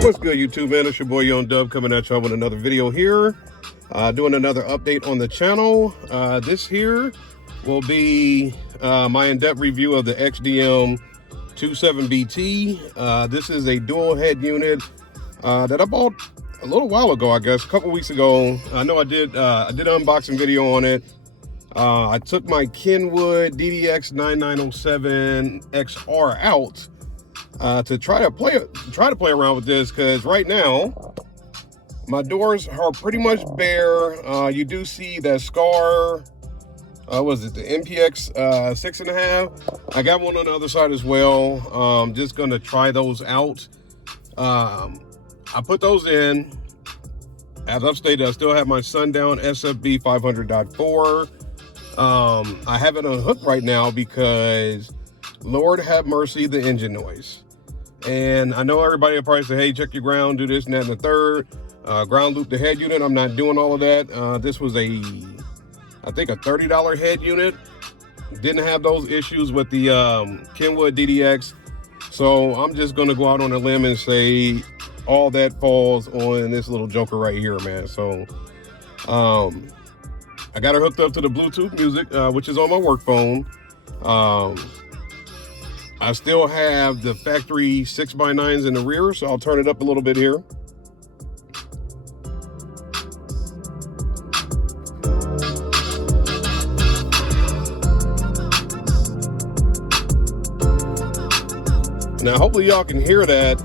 What's good, YouTube, man? It's your boy Young Dub coming at y'all with another video here. Doing another update on the channel. This here will be my in-depth review of the XDM27BT. This is a dual head unit that I bought a little while ago, I guess, a couple weeks ago. I know I did an unboxing video on it. I took my Kenwood DDX9907XR out to try to play around with this, because right now my doors are pretty much bare. You do see that scar. Was it the MPX 6.5? I got one on the other side as well. Just gonna try those out. I put those in. As I've stated, I still have my Sundown SFB 500.4. I have it unhooked right now because Lord have mercy, the engine noise. And I know everybody will probably say, hey, check your ground, do this and that and the third. Ground loop the head unit. I'm not doing all of that. This was I think a $30 head unit. Didn't have those issues with the Kenwood DDX. So I'm just going to go out on a limb and say all that falls on this little joker right here, man. So I got her hooked up to the Bluetooth music, which is on my work phone. I still have the factory 6x9s in the rear, so I'll turn it up a little bit here. Now, hopefully y'all can hear that.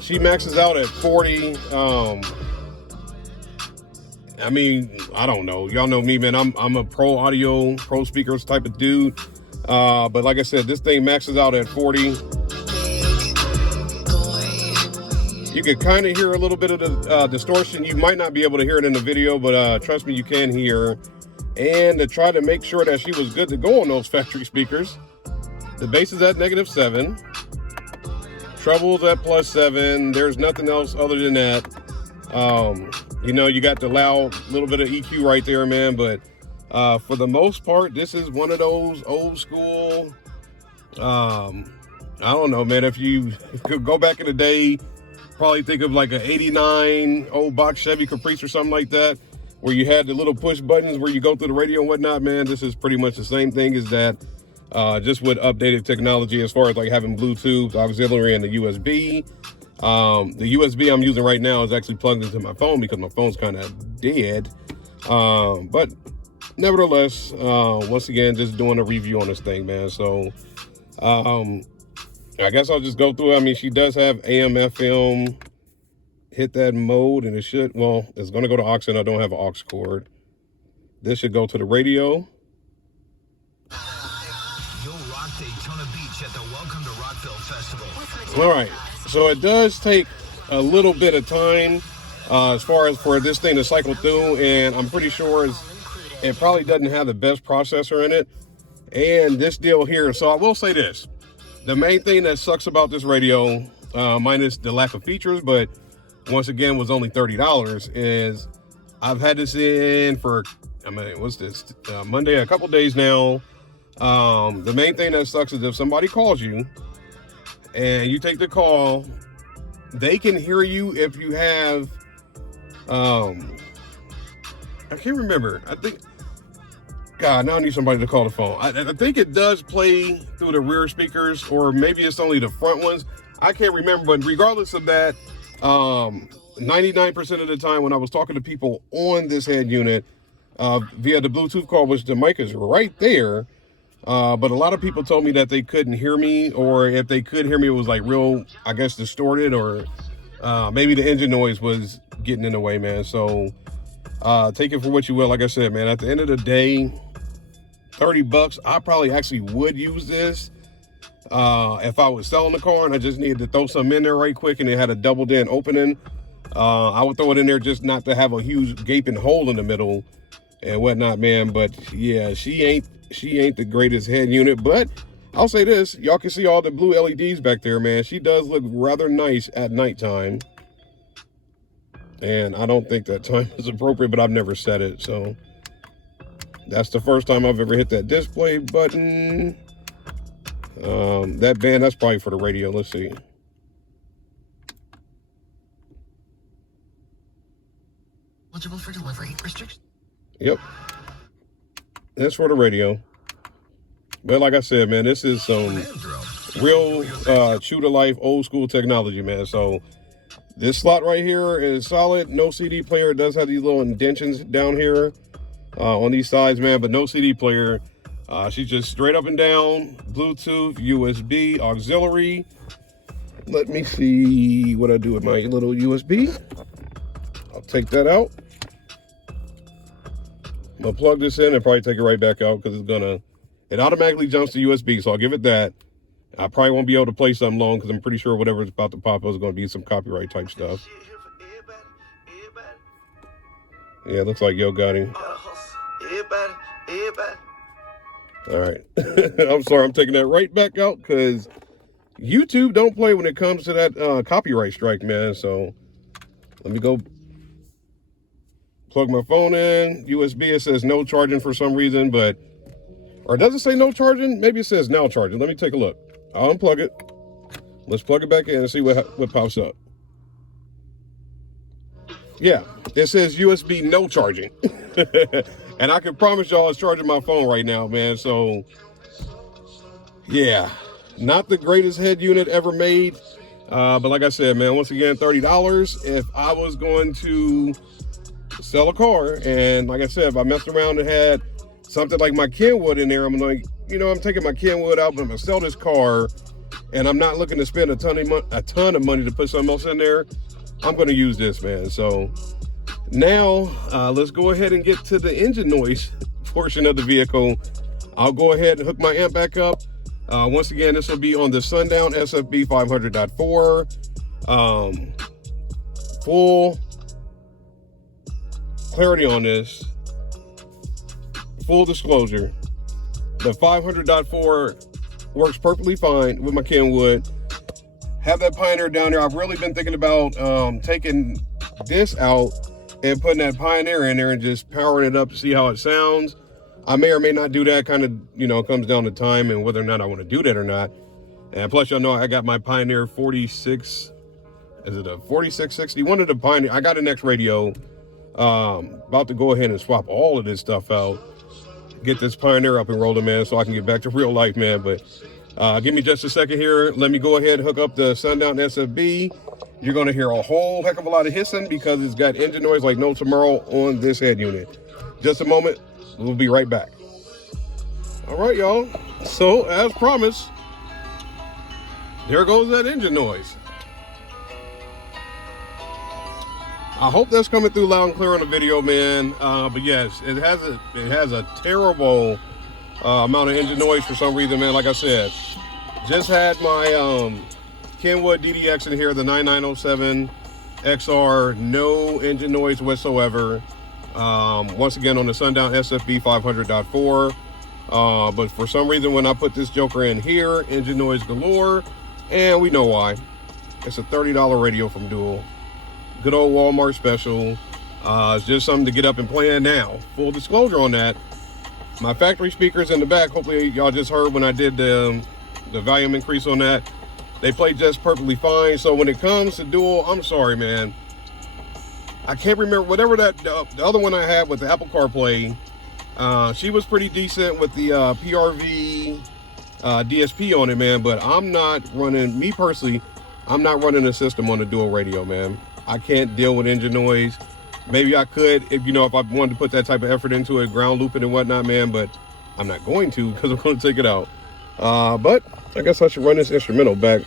She maxes out at 40. I mean, I don't know. Y'all know me, man. I'm a pro audio, pro speakers type of dude. But like I said, this thing maxes out at 40. You can kind of hear a little bit of the distortion. You might not be able to hear it in the video, but trust me, you can hear. And to try to make sure that she was good to go on those factory speakers, the bass is at -7. Treble's at +7. There's nothing else other than that. You know, you got the loud little bit of EQ right there, man, but for the most part, this is one of those old school, I don't know, man, if you could go back in the day, probably think of like an 89 old box Chevy Caprice or something like that, where you had the little push buttons where you go through the radio and whatnot, man. This is pretty much the same thing as that, just with updated technology as far as like having Bluetooth, auxiliary, and the USB. The USB I'm using right now is actually plugged into my phone because my phone's kind of dead. But nevertheless, once again, just doing a review on this thing, man. So I guess I'll just go through it. I mean, she does have AM, FM, hit that mode, and it should, well, it's going to go to aux, and I don't have an aux cord. This should go to the radio. All right, so it does take a little bit of time as far as for this thing to cycle through, and I'm pretty sure it probably doesn't have the best processor in it. And this deal here, so I will say this, the main thing that sucks about this radio, minus the lack of features, but once again was only $30, is I've had this in for, I mean, what's this, Monday, a couple days now. The main thing that sucks is if somebody calls you and you take the call, they can hear you if you have, I can't remember. I think, God, now I need somebody to call the phone. I think it does play through the rear speakers, or maybe it's only the front ones. I can't remember, but regardless of that, 99% of the time when I was talking to people on this head unit via the Bluetooth call, which the mic is right there, but a lot of people told me that they couldn't hear me, or if they could hear me, it was like real, I guess, distorted, or maybe the engine noise was getting in the way, man. So take it for what you will. Like I said, man, at the end of the day, 30 bucks, I probably actually would use this if I was selling the car and I just needed to throw something in there right quick and it had a double dent opening. I would throw it in there just not to have a huge gaping hole in the middle and whatnot, man. But yeah, she ain't the greatest head unit, but I'll say this, y'all can see all the blue LEDs back there, man. She does look rather nice at nighttime. And I don't think that time is appropriate, but I've never set it, so that's the first time I've ever hit that display button. That band, that's probably for the radio. Let's see. Eligible for delivery. Restrictions. Yep. That's for the radio. But like I said, man, this is some real true to life old school technology, man. So this slot right here is solid. No CD player. It does have these little indentions down here on these sides, man, but no CD player. She's just straight up and down, Bluetooth, USB, auxiliary. Let me see what I do with my little USB. I'll take that out. I'm gonna plug this in and probably take it right back out because it automatically jumps to USB, so I'll give it that. I probably won't be able to play something long because I'm pretty sure whatever's about to pop up is going to be some copyright type stuff. Yeah, it looks like Yo Gotti. All right. I'm sorry, I'm taking that right back out because YouTube don't play when it comes to that copyright strike, man. So let me go plug my phone in. USB, it says no charging for some reason, but, or does it say no charging? Maybe it says now charging. Let me take a look. I'll unplug it. Let's plug it back in and see what pops up. Yeah, it says USB no charging. And I can promise y'all it's charging my phone right now, man. So, yeah, not the greatest head unit ever made. But like I said, man, once again, $30. If I was going to sell a car, and like I said, if I messed around and had something like my Kenwood in there, I'm like, you know, I'm taking my Kenwood out, but I'm gonna sell this car, and I'm not looking to spend a ton of money to put something else in there. I'm gonna use this, man. So now let's go ahead and get to the engine noise portion of the vehicle. I'll go ahead and hook my amp back up. Once again, this will be on the Sundown SFB 500.4. Full clarity on this, full disclosure, the 500.4 works perfectly fine with my Kenwood. Have that Pioneer down there. I've really been thinking about taking this out and putting that Pioneer in there and just powering it up to see how it sounds. I may or may not do that. Kind of, you know, comes down to time and whether or not I want to do that or not. And plus, y'all know I got my Pioneer 46. Is it a 4660? One of the Pioneer. I got an X radio. About to go ahead and swap all of this stuff out. Get this Pioneer up and rolling, man, so I can get back to real life, man. But give me just a second here. Let me go ahead and hook up the Sundown SFB. You're going to hear a whole heck of a lot of hissing because it's got engine noise like no tomorrow on this head unit. Just a moment. We'll be right back. All right, y'all. So, as promised, there goes that engine noise. I hope that's coming through loud and clear on the video, man. But yes, it has a terrible amount of engine noise for some reason, man. Like I said, just had my Kenwood DDX in here, the 9907 XR, no engine noise whatsoever. Once again on the Sundown SFB 500.4. But for some reason, when I put this joker in here, engine noise galore, and we know why. It's a $30 radio from Dual. Good old Walmart special. It's just something to get up and play in now. Full disclosure on that. My factory speakers in the back, hopefully y'all just heard when I did the volume increase on that. They play just perfectly fine. So when it comes to Dual, I'm sorry, man. I can't remember, whatever that, the other one I had with the Apple CarPlay, she was pretty decent with the PRV DSP on it, man. But I'm not running, me personally, I'm not running a system on the Dual radio, man. I can't deal with engine noise. Maybe I could, if you know, if I wanted to put that type of effort into it, ground looping and whatnot, man, but I'm not going to because I'm going to take it out. But I guess I should run this instrumental back.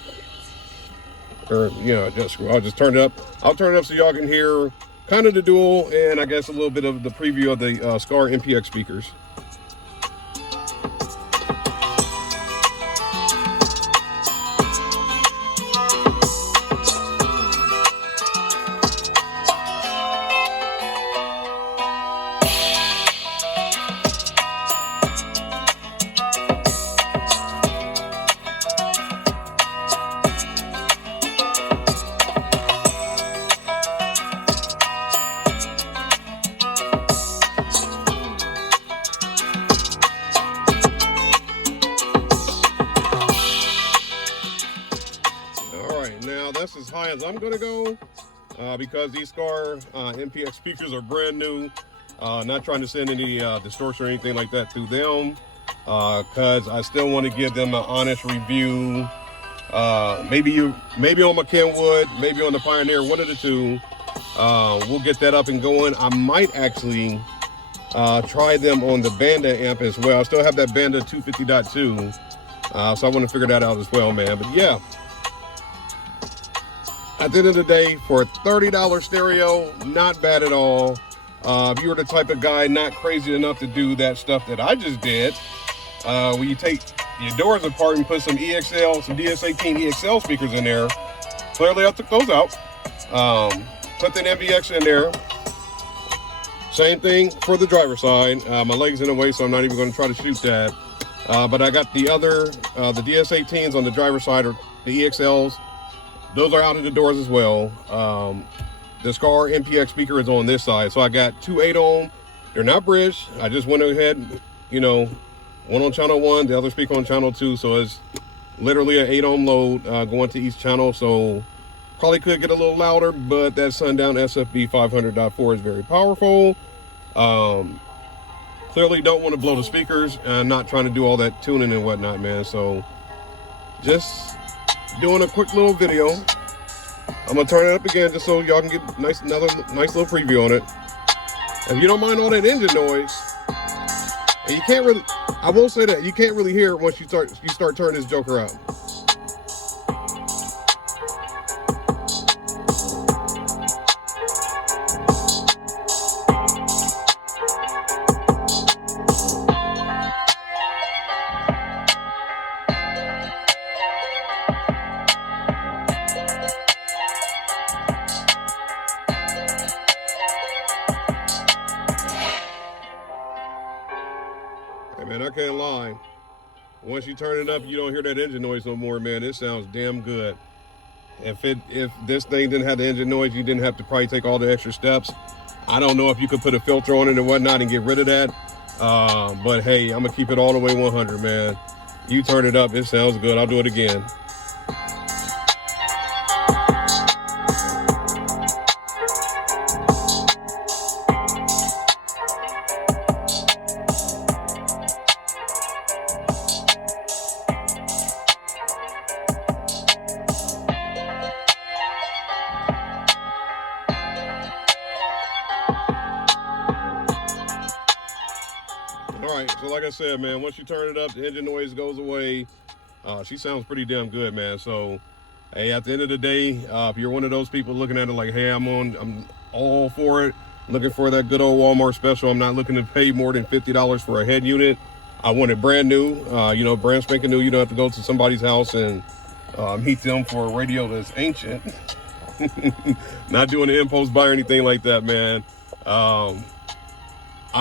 Or, you know, I'll just turn it up. I'll turn it up so y'all can hear kind of the Dual and I guess a little bit of the preview of the Scar MPX speakers. That's as high as I'm gonna go. because these Scar MPX speakers are brand new. Not trying to send any distortion or anything like that through them, because I still want to give them an honest review. Maybe on my Kenwood, maybe on the Pioneer, one of the two. We'll get that up and going. I might actually try them on the Banda amp as well. I still have that Banda 250.2, so I want to figure that out as well, man. But yeah, at the end of the day, for a $30 stereo, not bad at all. If you were the type of guy not crazy enough to do that stuff that I just did, where you take your doors apart and put some EXL, some DS18 EXL speakers in there. Clearly I took those out. Put the MVX in there. Same thing for the driver's side. My leg's in the way, so I'm not even going to try to shoot that. But I got the other, the DS18s on the driver's side, or the EXLs. Those are out of the doors as well. The Scar MPX speaker is on this side. So I got two 8-ohm. They're not bridged. I just went ahead, you know, one on channel 1, the other speaker on channel 2. So it's literally an 8-ohm load going to each channel. So probably could get a little louder, but that Sundown SFB 500.4 is very powerful. Clearly don't want to blow the speakers. Not trying to do all that tuning and whatnot, man. So just doing a quick little video. I'm gonna turn it up again just so y'all can get another nice little preview on it. If you don't mind all that engine noise, and you can't really, I will say that you can't really hear it once you start turning this joker up. Man, I can't lie. Once you turn it up, you don't hear that engine noise no more, man. It sounds damn good. If this thing didn't have the engine noise, you didn't have to probably take all the extra steps. I don't know if you could put a filter on it and whatnot and get rid of that. But hey, I'm gonna keep it all the way 100, man. You turn it up, it sounds good. I'll do it again. All right, so like I said, man, once you turn it up, the engine noise goes away. She sounds pretty damn good, man. So, hey, at the end of the day, if you're one of those people looking at it like, hey, I'm all for it, looking for that good old Walmart special. I'm not looking to pay more than $50 for a head unit. I want it brand new, you know, brand spanking new. You don't have to go to somebody's house and meet them for a radio that's ancient. Not doing an impulse buy or anything like that, man. I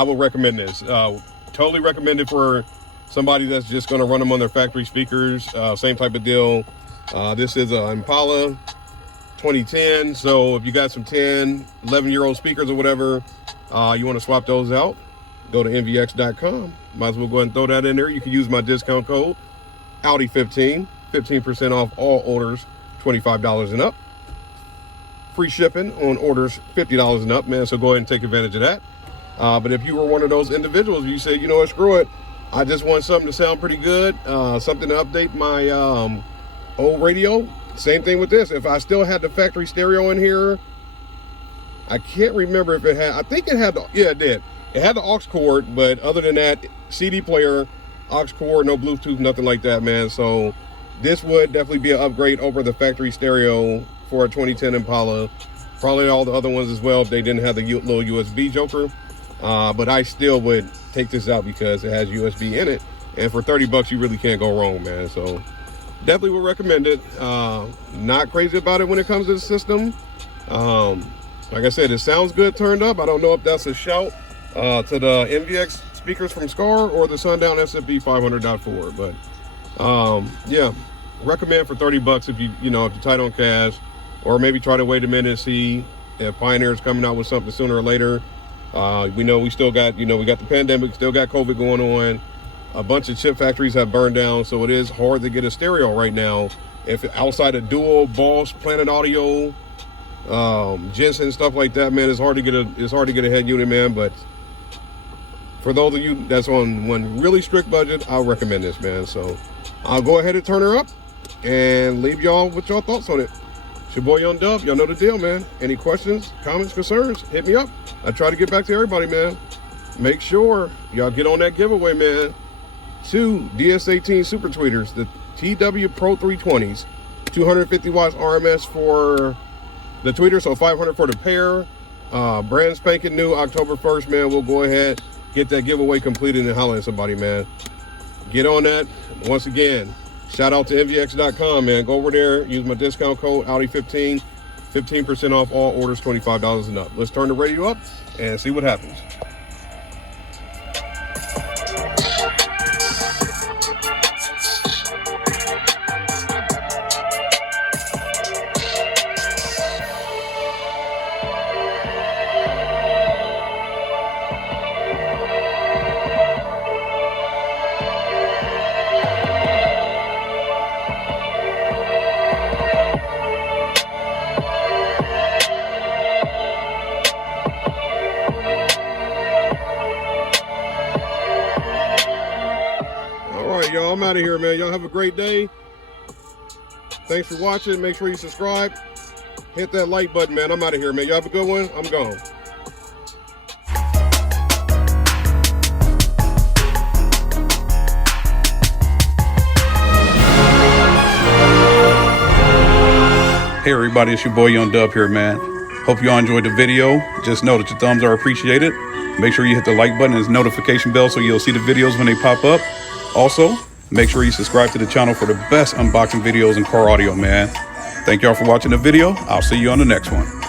would recommend this. Totally recommend it for somebody that's just going to run them on their factory speakers. Same type of deal. This is an Impala 2010. So if you got some 10, 11-year-old speakers or whatever, you want to swap those out, go to nvx.com. Might as well go ahead and throw that in there. You can use my discount code Audi15, 15% off all orders, $25 and up. Free shipping on orders $50 and up, man. So go ahead and take advantage of that. But if you were one of those individuals, you said, you know what, screw it. I just want something to sound pretty good, something to update my old radio. Same thing with this. If I still had the factory stereo in here, I can't remember if it had, I think it had, yeah, it did. It had the aux cord, but other than that, CD player, aux cord, no Bluetooth, nothing like that, man. So this would definitely be an upgrade over the factory stereo for a 2010 Impala. Probably all the other ones as well if they didn't have the little USB joker. But I still would take this out because it has USB in it, and for 30 bucks you really can't go wrong, man. So definitely would recommend it. Not crazy about it when it comes to the system. Like I said, it sounds good turned up. I don't know if that's a shout to the MVX speakers from Scar or the Sundown SFB 500.4, but yeah, recommend for 30 bucks if you know, if you're tight on cash, or maybe try to wait a minute and see if Pioneer's coming out with something sooner or later. We know we still got, you know, we got the pandemic, still got COVID going on. A bunch of chip factories have burned down, so it is hard to get a stereo right now. If outside of Dual, Boss, Planet Audio, Jensen, stuff like that, man. It's hard to get a head unit, man. But for those of you that's on one really strict budget, I'll recommend this, man. So I'll go ahead and turn her up and leave y'all with y'all thoughts on it. It's your boy Young Dub. Y'all know the deal, man. Any questions, comments, concerns, hit me up. I try to get back to everybody, man. Make sure y'all get on that giveaway, man. 2 DS18 super tweeters, the TW Pro 320s, 250 watts RMS for the tweeter, so 500 for the pair. Brand spanking new October 1st, man. We'll go ahead, get that giveaway completed and holler at somebody, man. Get on that. Once again, shout out to MVX.com, man. Go over there, use my discount code Audi15, 15% off all orders $25 and up. Let's turn the radio up and see what happens. Y'all, I'm out of here, man. Y'all have a great day. Thanks for watching. Make sure you subscribe. Hit that like button, man. I'm out of here, man. Y'all have a good one. I'm gone. Hey everybody, it's your boy Young Dub here, man. Hope y'all enjoyed the video. Just know that your thumbs are appreciated. Make sure you hit the like button and the notification bell so you'll see the videos when they pop up. Also, make sure you subscribe to the channel for the best unboxing videos and car audio, man. Thank y'all for watching the video. I'll see you on the next one.